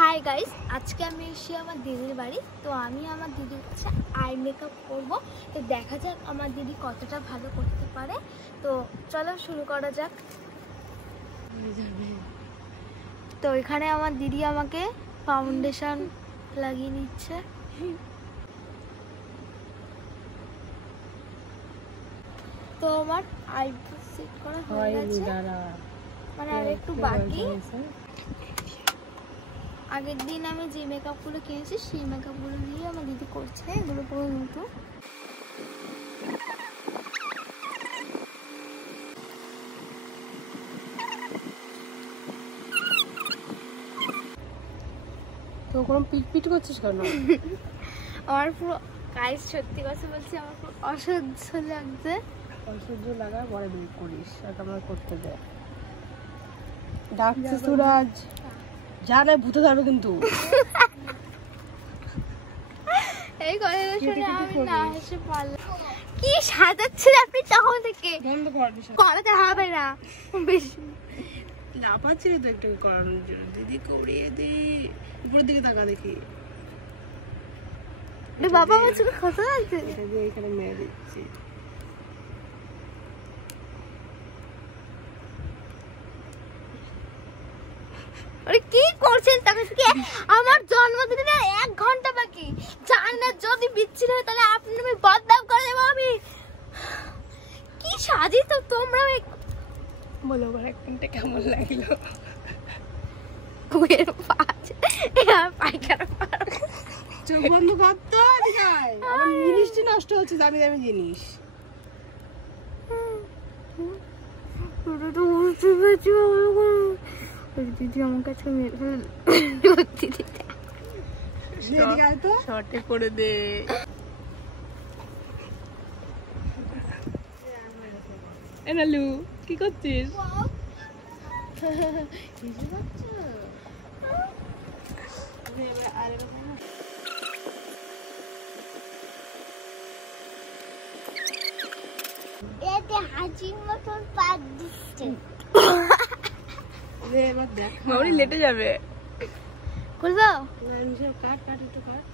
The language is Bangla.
হাই গাইস, আজকে আমি এসেছি আমার দিদির বাড়ি। তো আমি আমার দিদির কাছে আই মেকআপ করবো। তো দেখা যাক আমার দিদি কতটা ভালো করতে পারে। তো চলো শুরু করা যাক। তো এখানে আমার দিদি আমাকে ফাউন্ডেশন লাগিয়ে নিচ্ছে। তো আমার আইব্রো সেট করা হয়ে গেছে, মানে আর একটু বাকি। আগের দিন আমি যে মেকআপগুলো কিনেছি সেই মেকআপগুলো দিয়ে আমার দিদি করছে, এগুলো পুরো নতুন। তো কোনো পিট করছিস কেন? আমার পুরো গাইস, সত্যি কথা বলছি, আমার পুরো অসহ্য লাগছে। অসহ্য লাগা পরে বিল করিস, আর আমার করতে দে। ডাকছে সুরাজ, জানে ভূতে ধরবে কিন্তু। এই কথাটা শুনে আমি না হেসে পারলাম। কি সাজাচ্ছেন আপনি তখন থেকে? বন্ধ কর, করাতে হবে না বেশি। না পাচ্ছি তো একটু করানোর জন্য। দিদি করিয়ে দে, উপরের দিকে তাকা দেখি। বাবা আমার চোখে খসে যাচ্ছে। এটা দিয়ে এখানে মেরে দিচ্ছি। আরে কি করছেন? তাকে আমার জন্মদিনে 1 ঘন্টা বাকি। জানি না যদি বিচ্ছিন্ন হয় তাহলে আপনি আমি বদনাম করে দেবো। আমি কি সাজি তো তোমরা। বলো আমার একদিনটা কেমন লাগলো? কুয়ের পাঁচ পাইকার চোখ বন্ধ করতো। আমার জিনিসটা নষ্ট হচ্ছে, দামি দামি জিনিস। দিদি আমার কাছে শর্টে করে দে। এনালু কি করছিস? এতে হাজির মতন পাক দিচ্ছে। এবার দেখ, মাউরি লেটে যাবে। খুলবো? কাট কাট একটু কাট।